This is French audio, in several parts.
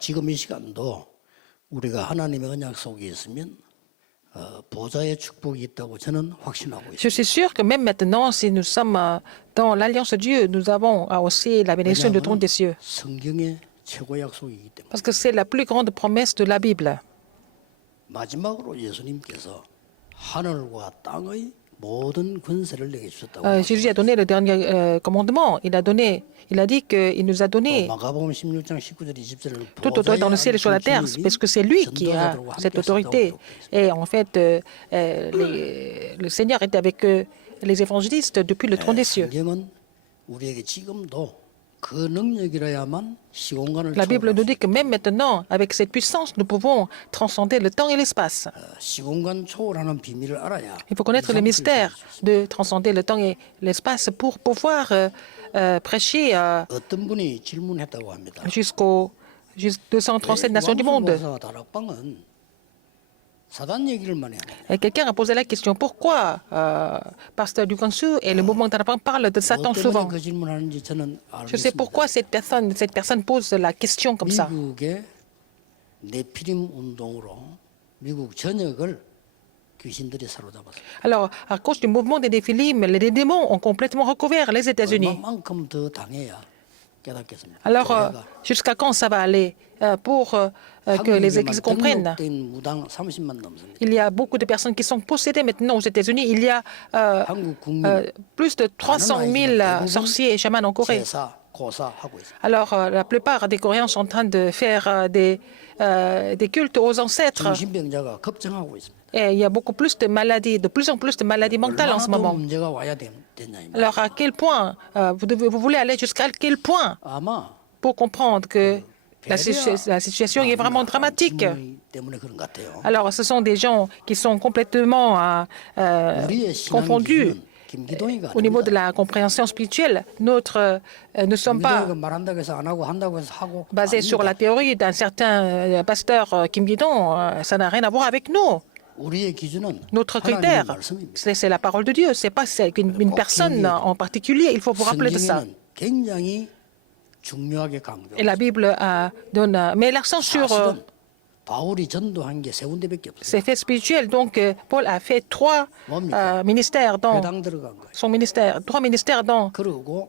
지금 이 시간도 우리가 하나님의 언약 속에 있으면 보좌의 축복이 있다고 저는 확신하고 Je 있습니다. suis sûr que même maintenant, si nous sommes dans l'alliance de Dieu, nous avons aussi la bénédiction du trône des cieux. 성경의 최고 약속이기 때문에. Parce que c'est la plus grande promesse de la Bible. 마지막으로 예수님께서 하늘과 땅의 모든 권세를 내게 주셨다고. Jésus a donné le dernier commandement. Il a dit qu'il nous a donné 마가복음 16장 19절 20절을 toute autorité dans le ciel et sur la terre, parce que c'est lui qui a cette autorité. Et en fait, le Seigneur était avec les évangélistes depuis le trône des cieux. 성경은 우리에게 지금도 그 능력이라야만 시공간을 La Bible nous 초월할 dit que même maintenant, avec cette puissance, nous pouvons transcender le temps et l'espace. 시공간 초월하는 비밀을 알아야. Il faut connaître le mystère de transcender le temps et l'espace pour pouvoir prêcher 어떤 분이 질문했다고 합니다. jusqu'aux 237 nations du monde. 왕수보사 다락방은 사단 얘기를만 해야 돼. Et quelqu'un a posé la question pourquoi Pasteur Dukansu et le mouvement Tarapang parlent de Satan 뭐 때문에 souvent. 그 질문하는지 저는 Je sais 알겠습니다. pourquoi cette personne pose la question comme ça. 미국의 네피림 운동으로 미국 전역을 귀신들이 사로잡았어요. Alors, à cause du mouvement des Néphilim, les démons ont complètement recouvert les États-Unis. 얼마만큼 더 당해야 깨닫겠습니다. Alors, 제가 jusqu'à quand ça va aller pour que les Églises comprennent? 등록된 무당 30만 넘습니다. Il y a beaucoup de personnes qui sont possédées maintenant aux États-Unis. Il y a 한국 국민 plus de 300 000 sorciers et chamans en Corée. 제사, 고사 하고 있습니다. Alors, la plupart des Coréens sont en train de faire des cultes aux ancêtres. 정신병자가 걱정하고 있습니다. Et il y a beaucoup plus de maladies, de plus en plus de maladies mentales en ce 얼마나 더 moment. 문제가 와야 되냐 이 말이에요. Alors, à quel point vous voulez aller jusqu'à quel point 아마 pour comprendre que la situation est vraiment dramatique? 질문 때문에 그런 것 같아요. Alors, ce sont des gens qui sont complètement 우리의 신앙 confondus 기준은 김기동이가 au niveau de 아닙니다. la compréhension spirituelle. Nous ne sommes pas 김기동이가 말한다고 해서 안 하고 한다고 해서 하고 basés sur la 아닙니다. théorie d'un certain pasteur Kim Gidon. Ça n'a rien à voir avec nous. 우리의 기준은 Notre 하나님의 critère, 말씀입니다. c'est la parole de Dieu. C'est pas une personne en particulier. Il faut vous rappeler de ça. 성경에는 굉장히 중요하게 강조. Et la Bible met l'accent sur 사실은 바울이 전도한 게 세 군데밖에 없어요. ces faits spirituels. Donc, Paul a fait trois ministères dans 회당 들어간 거예요. son ministère, trois ministères dans 그리고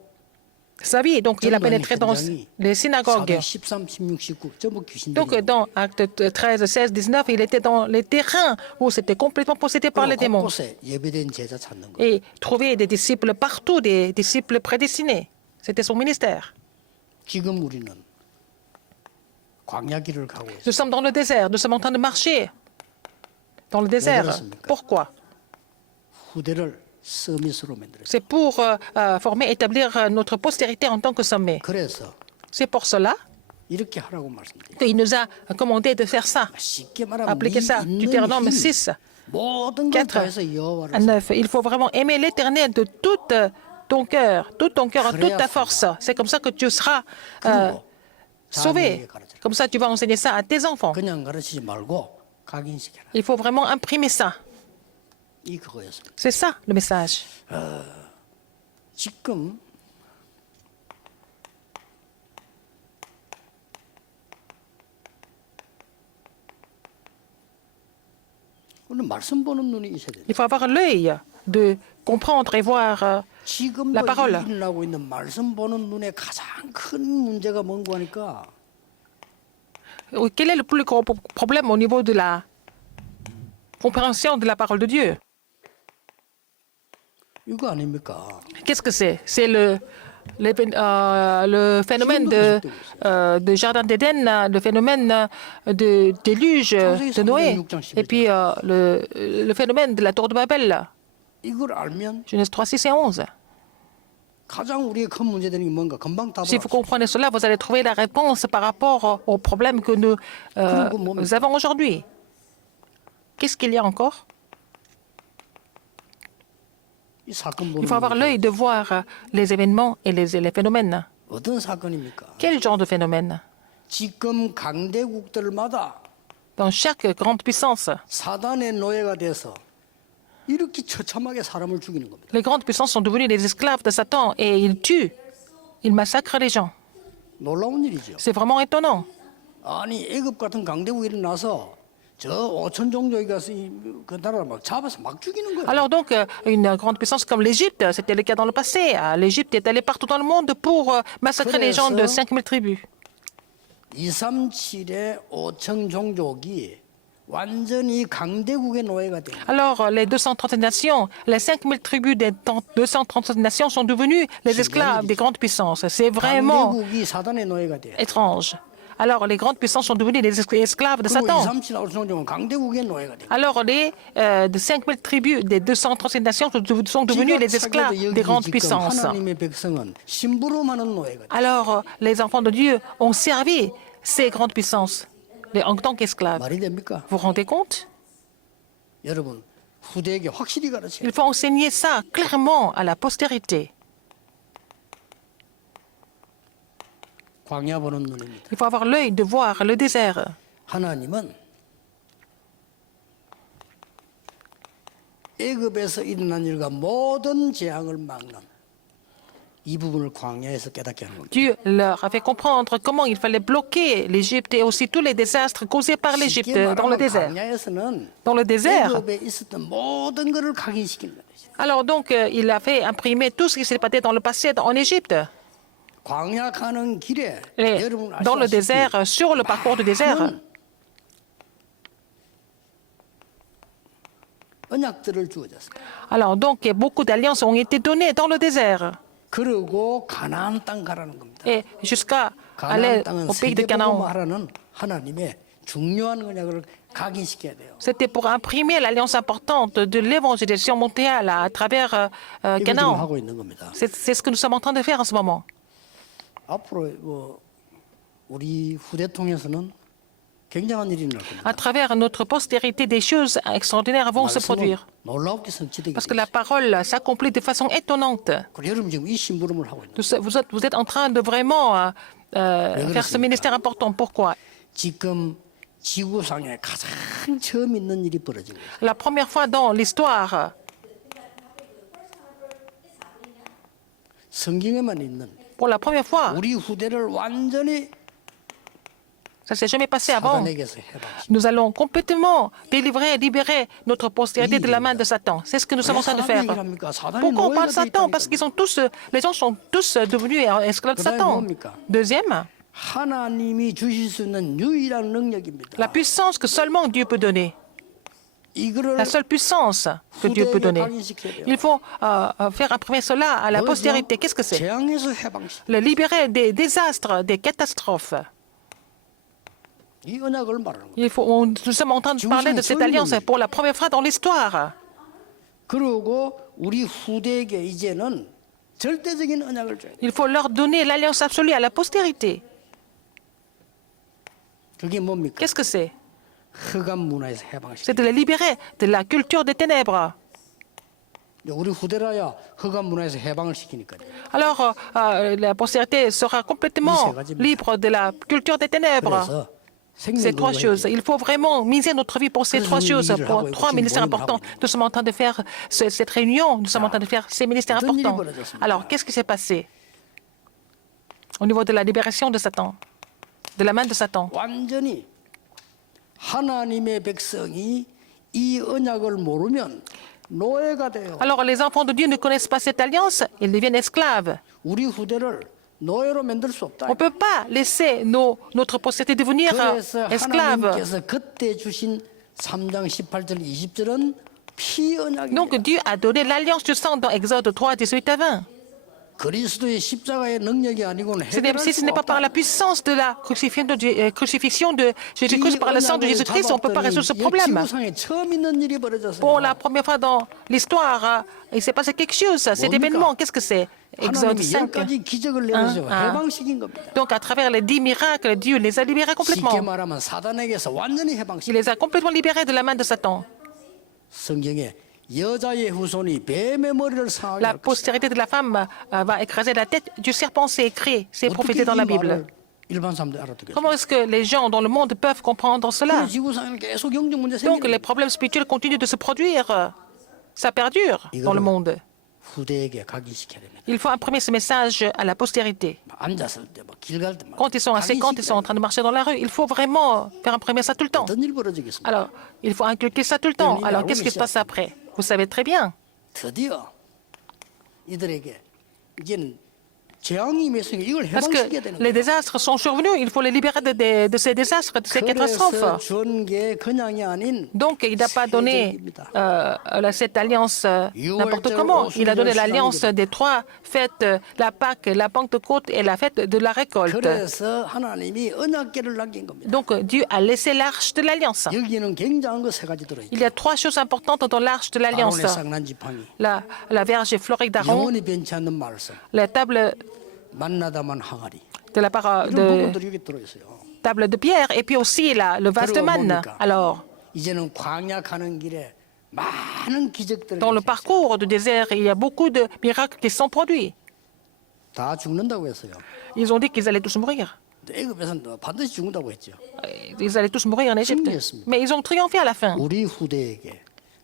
sa vie. Donc, il a pénétré dans les synagogues. 13, 16, 19 전부 귀신들이. Donc, dans Actes 13, 16, 19, il était dans les terrains où c'était complètement possédé par les démons. 곳곳에 예배된 제자 찾는 거예요. Et trouver des disciples partout, des disciples prédestinés. C'était son ministère. 지금 우리는 광야 길을 가고 있어요. Nous sommes dans le désert. Nous sommes en train de marcher dans le désert. 그렇습니까? Pourquoi? 후대를 서밋으로 만들었어요. C'est pour former, établir notre postérité en tant que sommet. 그래서 C'est pour cela 이렇게 하라고 말씀드려요. qu'il nous a commandé de faire ça. 쉽게 말하면 Appliquer ça. 네 있는 Deutéronome 힘, 6, 모든 걸 4 다해서 여호와를 à 9. Il faut vraiment aimer l'Éternel de tout ton cœur, toute ta force. C'est comme ça que tu seras sauvé. Comme ça, tu vas enseigner ça à tes enfants. 그냥 가르치지 말고 각인시켜라. Il faut vraiment imprimer ça. 이 그거였습니다. C'est ça le message. 지금 오늘 말씀 보는 눈이 있어야 돼요. Il faut avoir l'œil de comprendre et voir 지금도 La parole. 일어나고 있는 말씀 보는 눈의 가장 큰 문제가 뭔고 하니까 quel est le plus gros problème au niveau de la compréhension de la parole de Dieu. 이거 아닙니까? Qu'est-ce que c'est? C'est le phénomène de Jardin d'Éden, le phénomène de déluge de Noé, et puis le phénomène de la tour de Babel, 이걸 알면 Genèse 3, 6 et 11. 가장 우리의 큰 문제되는 게 뭔가 금방 답을 Si vous comprenez cela, vous allez trouver la réponse par rapport aux problèmes que nous avons aujourd'hui. Qu'est-ce qu'il y a encore? 이 사건 Il faut avoir 보는 l'œil de voir les événements et les phénomènes. 어떤 사건입니까? Quel genre de phénomène? 지금 강대국들마다 Dans chaque grande puissance, 사단의 노예가 돼서 이렇게 처참하게 사람을 죽이는 겁니다. les grandes puissances sont devenues des esclaves de Satan et ils tuent, ils massacrent les gens. 놀라운 일이죠. C'est vraiment étonnant. 아니 애굽 같은 강대국이 일어나서 저 5천 종족이 가서 그 나라를 막 잡아서 막 죽이는 거예요. Alors donc, une grande puissance comme l'Égypte, c'était le cas dans le passé. L'Égypte est allée partout dans le monde pour massacrer les gens de 5000 tribus. 237의 5천 종족이 완전히 강대국의 노예가 된 거예요. Alors, les 237 nations, les 5000 tribus des 237 nations sont devenues les esclaves des grandes puissances. C'est vraiment 강대국이 사단의 노예가 돼요. étrange. Alors, les grandes puissances sont devenues les esclaves de 그리고 Satan. 237 종족은 강대국의 노예가 돼요. Alors, les de 5000 tribus des 237 nations sont devenues les esclaves des grandes puissances. 하나님의 백성은 심부름하는 노예가 돼요. Alors, les enfants de Dieu ont servi ces grandes puissances en tant qu'esclaves. 말이 됩니까? Vous vous rendez compte? 여러분 후대에게 확실히 가르쳐요. Il faut enseigner ça clairement à la postérité. 광야 보는 눈입니다. Il faut avoir l'œil de voir le désert. 하나님은 애굽에서 일어난 일과 모든 재앙을 막는 이 부분을 광야에서 깨닫게 하는 겁니다. Dieu leur a fait comprendre comment il fallait bloquer l'Égypte et aussi tous les désastres causés par l'Égypte dans le désert. 광야에서는 Dans le désert. 애굽에 있었던 모든 것을 각인시키는 거예요. Alors donc, il a fait imprimer tout ce qui s'est passé dans le passé en Égypte. 광야 가는 길에 Et 여러분 dans le 아시다시피 désert, sur le parcours du désert, 많은 언약들을 주어졌어요. alors donc beaucoup d'alliances ont été données dans le désert 그리고 가나안 땅 가라는 겁니다. et jusqu'à 가나안 aller 땅은 au pays de 세계복음 Canaan. 하라는 하나님의 중요한 언약을 각인시켜야 돼요. C'était pour imprimer l'alliance importante de l'évangélisation mondiale à travers 이거 지금 Canaan. 하고 있는 겁니다. C'est ce que nous sommes en train de faire en ce moment. 앞으로 우리 후대 통해서는 굉장한 일이 일어날 겁니다. À travers notre postérité, des choses extraordinaires vont se produire. 놀랍게 선치되게 Parce que la parole s'accomplit de façon étonnante. 그리고 여러분 지금 이 심부름을 하고 있는 거예요. Vous êtes en train de vraiment faire ce ministère important. Pourquoi? 지금 지구상에 가장 처음 있는 일이 벌어지고 있어요. La première fois dans l'histoire, 성경에만 있는 pour la première fois, 우리 후대를 완전히 ça ne s'est jamais passé avant, 사단에게서 해방시키고 nous allons complètement délivrer, libérer notre postérité de la main de Satan. C'est ce que nous sommes en train de faire. Pourquoi on parle de Satan? Parce qu'ils sont tous, les gens sont tous devenus esclaves de Satan. Deuxième, 하나님이 주실 수 있는 유일한 능력입니다. la puissance que seulement Dieu peut donner. 이거를 La seule puissance que Dieu peut donner. Il faut faire imprimer cela à la postérité. Qu'est-ce que c'est? 재앙에서 해방시키고 Le libérer des désastres, des catastrophes. 이 언약을 말하는 거예요. Nous sommes en train de parler de cette alliance pour la première fois dans l'histoire. 그리고 우리 후대에게 이제는 절대적인 언약을 줘야 돼요. Il faut leur donner l'alliance absolue à la postérité. 그게 뭡니까? Qu'est-ce que c'est? 흑암 문화에서 해방시키고 C'est de les libérer de la culture des ténèbres. 우리 후대라야 흑암 문화에서 해방을 시키니까요. Alors, la postérité sera complètement libre de la culture des ténèbres. 그래서 Ces trois choses. Il faut vraiment miser notre vie pour ces trois choses, pour trois ministères importants. Nous sommes en train de faire cette réunion, nous sommes en train de faire ces ministères importants. Alors, qu'est-ce qui s'est passé au niveau de la libération de Satan, de la main de Satan? 완전히 하나님의 백성이 이 언약을 모르면 노예가 돼요. Alors, les enfants de Dieu ne connaissent pas cette alliance, ils deviennent esclaves. 우리 후대를 노예로 만들 수 없다. On ne peut pas laisser notre postérité devenir 그래서 esclave. 하나님께서 그때 주신 3장 18절 20절은 피 언약이에요. Donc, Dieu a donné l'alliance du sang dans Exode 3, 18 à 20. 그리스도의 십자가의 능력이 아니고는 Si 해결할 ce 수 n'est pas par 없다. la puissance de la crucifixion de Jésus-Christ, par le sang de Jésus-Christ, on ne peut pas résoudre ce problème. 지구상에 처음 있는 일이 벌어졌어요. Pour la première fois dans l'histoire, il s'est passé quelque chose. Cet événement, qu'est-ce que c'est? Exode 하나님이 5. 10가지 기적을 내려서 해방시킨 겁니다. Donc, à travers les 10 miracles, Dieu les a libérés 쉽게 complètement. 말하면 사단에게서 완전히 Il 해방시킨 les a complètement libérés de la main de Satan. 성경에 여자의 후손이 뱀의 머리를 상하게 La 할 것이다. postérité de la femme va écraser la tête du serpent, c'est écrit, c'est 어떻게 prophétisé dans 이 la Bible. 말을 일반 사람들이 알아듣겠어요? Comment est-ce que les gens dans le monde peuvent comprendre cela? 지구상에는 계속 영적 문제 Donc, 생기는 les problèmes spirituels continuent de se produire. Ça perdure dans le monde. 후대에게 각인시켜야 됩니다. Il faut imprimer ce message à la postérité. 앉았을 때, 길 갈 때, Quand ils sont assis, quand ils sont en train de marcher dans la rue, il faut vraiment faire imprimer ça tout le temps. 어떤 일 벌어지겠습니까? Alors, il faut inculquer ça tout le temps. Alors, qu'est-ce qui se passe après? Vous savez très bien. 드디어 이들에게 이제는 재앙이 임했으니 이걸 Parce que 해방시켜야 되는 les 거예요. désastres sont survenus, il faut les libérer de ces désastres, de ces 그래서 catastrophes. 준 게 그냥이 아닌 Donc, il n'a pas donné cette alliance n'importe comment. Il a donné l'alliance des trois fêtes, la Pâque, la Pentecôte et la fête de la récolte. 그래서 하나님이 언약궤를 남긴 겁니다. Donc, Dieu a laissé l'arche de l'alliance. 여기는 굉장한 거 세 가지 들어있죠. Il y a trois choses importantes dans l'arche de l'alliance. 아론의 쌍난 지팡이, La verge fleurie d'Aaron, 영원히 변치 않는 말씀, la table 만나다만 항아리. de la parole 이런 de 부분들이 여기 들어있어요. table de pierre et puis aussi le vase de manne. 뭡니까? Alors, 이제는 광야 가는 길에 많은 기적들이 dans le parcours du désert, il y a beaucoup de miracles qui sont produits. 다 죽는다고 했어요. Ils ont dit qu'ils allaient tous mourir. 애굽에서는 반드시 죽는다고 했죠. Ils allaient tous mourir en Égypte. 승리했습니다. Mais ils ont triomphé à la fin. 우리 후대에게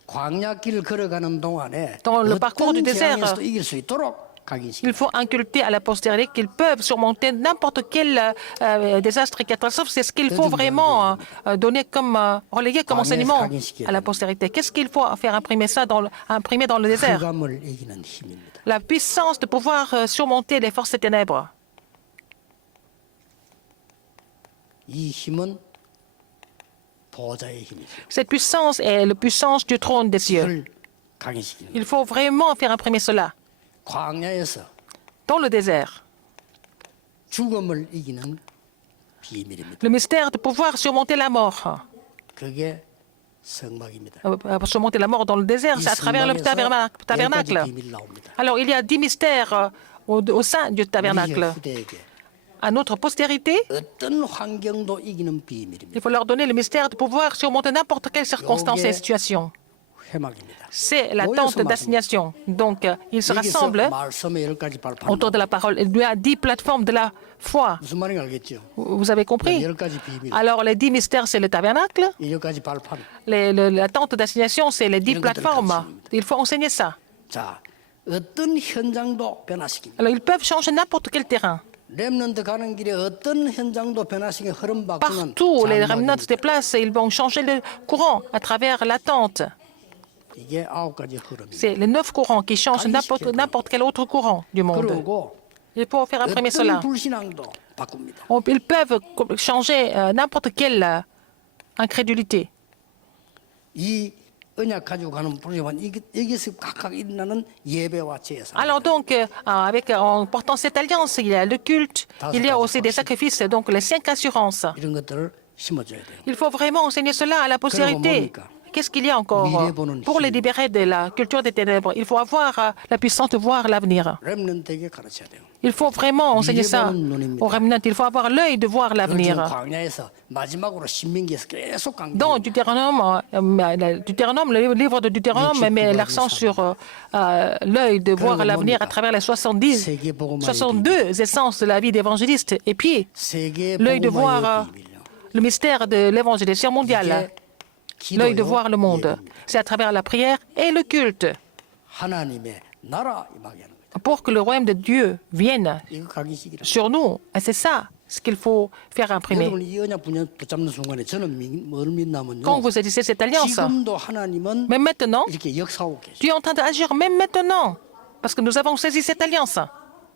광야 길을 걸어가는 동안에 Dans le parcours du 어떤 désert, 재앙에서도 이길 수 있도록 각인시켜. Il faut inculquer à la postérité qu'ils peuvent surmonter n'importe quel désastre et catastrophe. C'est ce qu'il faut vraiment donner comme, reléguer comme enseignement à la postérité. Qu'est-ce qu'il faut faire imprimer ça imprimer dans le désert? 흑암을 이기는 힘입니다. La puissance de pouvoir surmonter les forces des ténèbres. 이 힘은 보좌의 힘이죠. Cette puissance est la puissance du trône des cieux. 그걸 각인시키는. Il faut vraiment faire imprimer cela. 광야에서 Dans le désert, 죽음을 이기는 비밀입니다. le mystère de pouvoir surmonter la mort. 그게 성막입니다. Surmonter la mort dans le désert, c'est à travers le tabernacle. 비밀 나옵니다. Alors, il y a 10 mystères au sein du 우리 tabernacle. 후대에게 À notre postérité, 어떤 환경도 이기는 비밀입니다. il faut leur donner le mystère de pouvoir surmonter n'importe quelle circonstance et situation. 회막입니다. C'est la tente d'assignation. Donc, ils se 여기서 rassemblent 말씀의 10가지 발판. autour de la parole. Il y a 10 plateformes de la foi. 무슨 말인지 알겠죠? Vous avez compris? 10가지 비밀. Alors, les 10 mystères, c'est le tabernacle. 이 10가지 발판. La tente d'assignation, c'est les 10 plateformes. Il faut enseigner ça. 자, 어떤 현장도 변화시킵니다. Alors, ils peuvent changer n'importe quel terrain. 렘넌트 가는 길에 어떤 현장도 변화시키는 흐름 바꾸는 Partout, les remnants 장막입니다. se déplacent et ils vont changer le courant à travers la tente. 이게 9가지 흐름입니다. C'est les 9 courants qui changent n'importe quel autre courant du monde. 그리고 Il faut faire imprimer 어떤 cela. 불신앙도 바꿉니다. Ils peuvent changer n'importe quelle incrédulité. 이 언약 가지고 가는 불신앙은 여기서 각각 일어나는 예배와 제사. Alors donc, en portant cette alliance, il y a le culte, il y a aussi des sacrifices, donc les 5 assurances. 이런 것들을 심어줘야 돼요. Il faut vraiment enseigner cela à la postérité. Qu'est-ce qu'il y a encore pour les libérer de la culture des ténèbres? Il faut avoir la puissance de voir l'avenir. 렘넌트에게 가르쳐야 돼요. Il faut vraiment enseigner ça aux remnants. Il faut avoir l'œil de voir 그걸 지금 l'avenir. 광야에서 마지막으로 신명기에서 계속 강조. Dans Deutéronome, le livre de Deutéronome met l'accent sur l'œil de voir l'avenir à travers les 62 essences de la vie d'évangéliste. Et puis, l'œil de voir le mystère de l'évangélisation mondiale. L'œil de voir le monde. C'est à travers la prière et le culte 하나님의 나라 임하게 하는 거죠. pour que le royaume de Dieu vienne 이거 각인시키라. sur nous. Et c'est ça ce qu'il faut faire imprimer. 여러분 이 언약 붙잡는 순간에 저는 뭘 믿냐면요. Quand vous saisissez cette alliance, 지금도 하나님은 même maintenant, 이렇게 역사하고 계세요. Dieu est en train d'agir, même maintenant, parce que nous avons saisi cette alliance.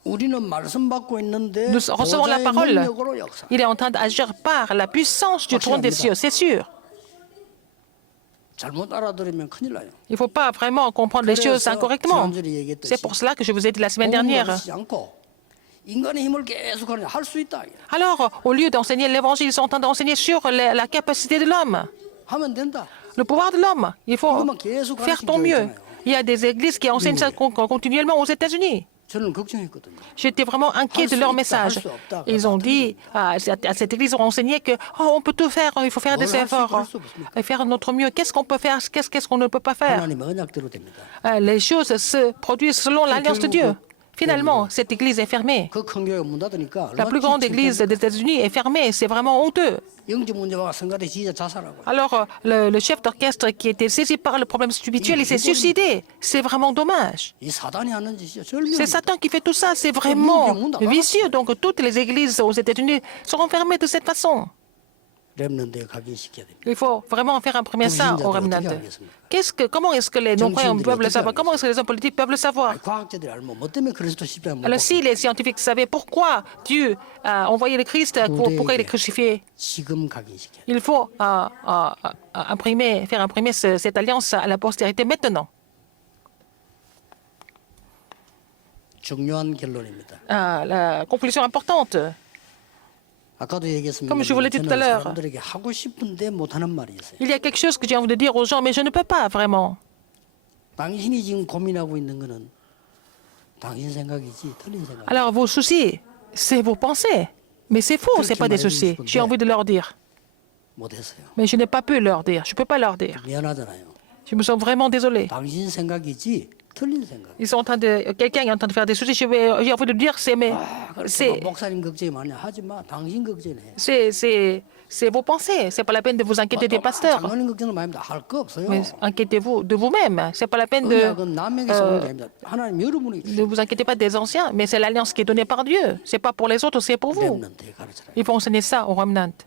우리는 말씀 받고 있는데 Nous recevons la 보좌의 parole. 능력으로 역사. Il est en train d'agir par la puissance du trône des cieux, c'est sûr. 잘못 알아들으면 큰일 나요. Il ne faut pas vraiment comprendre les choses 그래서 incorrectement. 지난주에 얘기했듯이 C'est pour cela que je vous ai dit la semaine dernière. 복음을 하지 않고 인간의 힘을 계속 하냐 할수 있다. Alors, au lieu d'enseigner l'évangile, ils sont en train d'enseigner sur la capacité de l'homme, 하면 된다. le pouvoir de l'homme. Il faut faire ton mieux. Il y a des églises qui enseignent ça continuellement aux États-Unis. 저는 걱정했거든요. J'étais vraiment inquiet de leur message. Ils ont dit à cette église, ils ont enseigné que on peut tout faire, il faut faire des efforts et faire notre mieux. Qu'est-ce qu'on peut faire, qu'est-ce qu'on ne peut pas faire? 하나님의 언약대로 됩니다. Les choses se produisent selon l'alliance de Dieu. Finalement, cette église est fermée. 그 큰 교회가 문 닫으니까 La plus grande église des États-Unis est fermée. C'est vraiment honteux. 영적 문제와 성가대 지휘자 자살하고 Alors, le chef d'orchestre qui était saisi par le problème spirituel, il s'est suicidé. C'est vraiment dommage. 이 사단이 하는 짓이죠. C'est Satan qui fait tout ça. C'est vraiment vicieux. Donc, toutes les églises aux États-Unis seront fermées de cette façon. 렘넌트에 각인시켜야 됩니다. Il faut vraiment faire imprimer ça au remnant. Comment est-ce que les non-croyants peuvent le savoir? Comment est-ce que les hommes politiques peuvent le savoir? 과학자들이 알면 뭐 때문에 그리스도 십자가 못 Alors, si les scientifiques savaient pourquoi Dieu a envoyé le Christ, pourquoi il est crucifié, 지금 각인시켜야 il faut faire imprimer cette alliance à la postérité maintenant. 중요한 결론입니다. La conclusion importante. 아까도 얘기했습니다. Comme je vous l'ai dit tout à l'heure. 사람들에게 하고 싶은데 못하는 말이 있어요. Il y a quelque chose que j'ai envie de dire aux gens, mais je ne peux pas vraiment. 당신이 지금 고민하고 있는 거는 당신 생각이지 틀린 생각. Alors, vos soucis, c'est vos pensées. Mais c'est faux, ce n'est pas des soucis. J'ai envie de leur dire. 못했어요. Mais je n'ai pas pu leur dire. Je ne peux pas leur dire. 미안하잖아요. Je me sens vraiment désolé. 당신 생각이지 틀린 생각. Ils sont en train de, quelqu'un est en train de faire des soucis. J'ai envie de dire, 그래서 목사님 걱정이 많냐 하지 마. 당신 걱정해. c'est vos pensées. C'est pas la peine de vous inquiéter des pasteurs. 장로님 걱정은 많이 할거 없어요. Mais inquiétez-vous de vous-même. C'est pas la peine 언약은 남에게서 오는 게 아닙니다. 하나님 여러분이 ne vous inquiétez pas des anciens, mais c'est l'alliance qui est donnée par Dieu. C'est pas pour les autres, c'est pour vous. 렘넌트에 가르쳐라. Il faut enseigner ça aux remnants.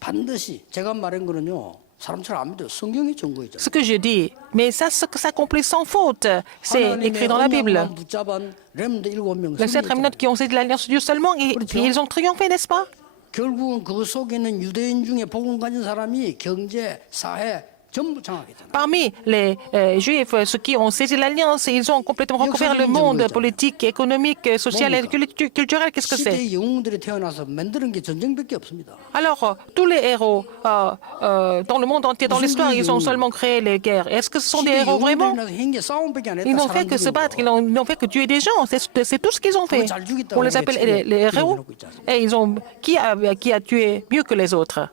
반드시 제가 말한 거는요. 사람처럼 안 믿어요. 성경의 증거이잖아요. Ce que je dis, mais ça s'accomplit sans faute. C'est écrit dans la Bible. 붙잡은 렘넌트 7명. Les 7 remnants qui ont saisi l'alliance de Dieu seulement, et ils ont triomphé, n'est-ce pas? 결국은 그 속에 있는 유대인 중에 복음 가진 사람이 경제, 사회 전부 장악했잖아요. Parmi les Juifs, ceux qui ont saisi l'alliance, ils ont complètement recouvert le monde politique, économique, social et culturel. Qu'est-ce que c'est? 시대의 영웅들이 태어나서 만드는 게 전쟁밖에 없습니다. Alors, tous les héros dans le monde entier, dans l'histoire, ils ont seulement créé les guerres. Est-ce que ce sont des 시대의 héros vraiment? 영웅들이 행계 싸움밖에 안 했다. Ils n'ont fait que se battre, ils n'ont fait que tuer des gens. C'est tout ce qu'ils ont fait. 잘 죽였다고 On les appelle les héros. Et ils ont qui a tué mieux que les autres?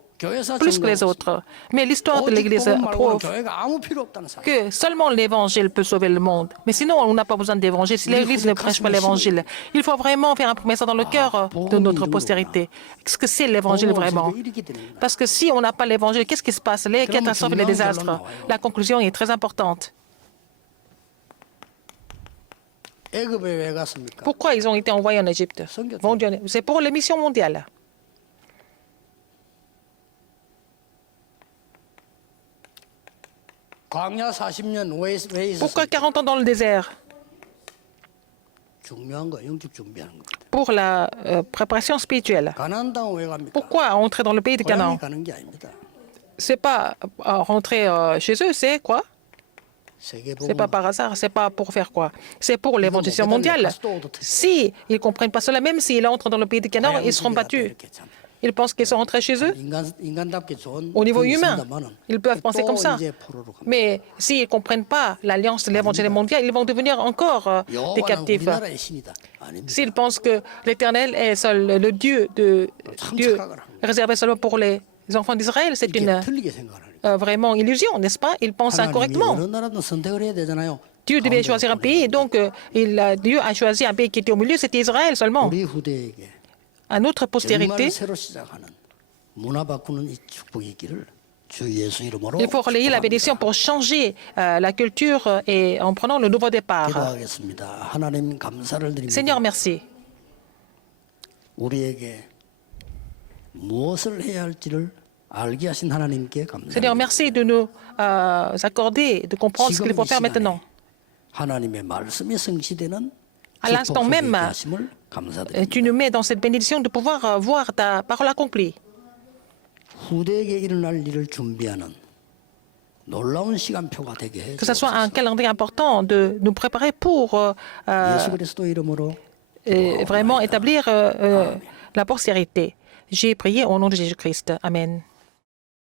Plus que les autres. Mais l'histoire de l'Église prouve que seulement l'Évangile peut sauver le monde. Mais sinon, on n'a pas besoin d'Évangile si l'Église ne prêche pas l'Évangile. Il faut vraiment faire imprimer ça dans le cœur de notre postérité. Qu'est-ce que c'est l'Évangile vraiment? Parce que si on n'a pas l'Évangile, qu'est-ce qui se passe? Les catastrophes et les désastres. La conclusion est très importante. Pourquoi ils ont été envoyés en Égypte? C'est pour les missions mondiales. Pourquoi 40 ans dans le désert? Pour la préparation spirituelle. Pourquoi entrer dans le pays de Canaan? C'est pas rentrer chez eux, c'est quoi? C'est pas par hasard, c'est pas pour faire quoi? C'est pour l'évangélisation mondiale. Si ils comprennent pas cela, même s'ils entrent dans le pays de Canaan, ils seront battus. Ils pensent qu'ils sont rentrés chez eux. Au niveau humain, ils peuvent penser comme ça. Mais s'ils ne comprennent pas l'alliance de l'évangile mondial, ils vont devenir encore des captifs. S'ils pensent que l'Éternel est seul le Dieu réservé seulement pour les enfants d'Israël, c'est une vraiment illusion, n'est-ce pas? Ils pensent incorrectement. Dieu devait choisir un pays, donc Dieu a choisi un pays qui était au milieu, c'était Israël seulement. À notre postérité, il faut relayer la bénédiction pour changer la culture et en prenant le nouveau départ. Seigneur, merci. Seigneur, merci de nous accorder, de comprendre ce qu'il faut faire maintenant. À l'instant même, tu nous mets dans cette bénédiction de pouvoir voir ta parole accomplie. Que ce soit un calendrier important de nous préparer pour vraiment établir la postérité. J'ai prié au nom de Jésus-Christ. Amen.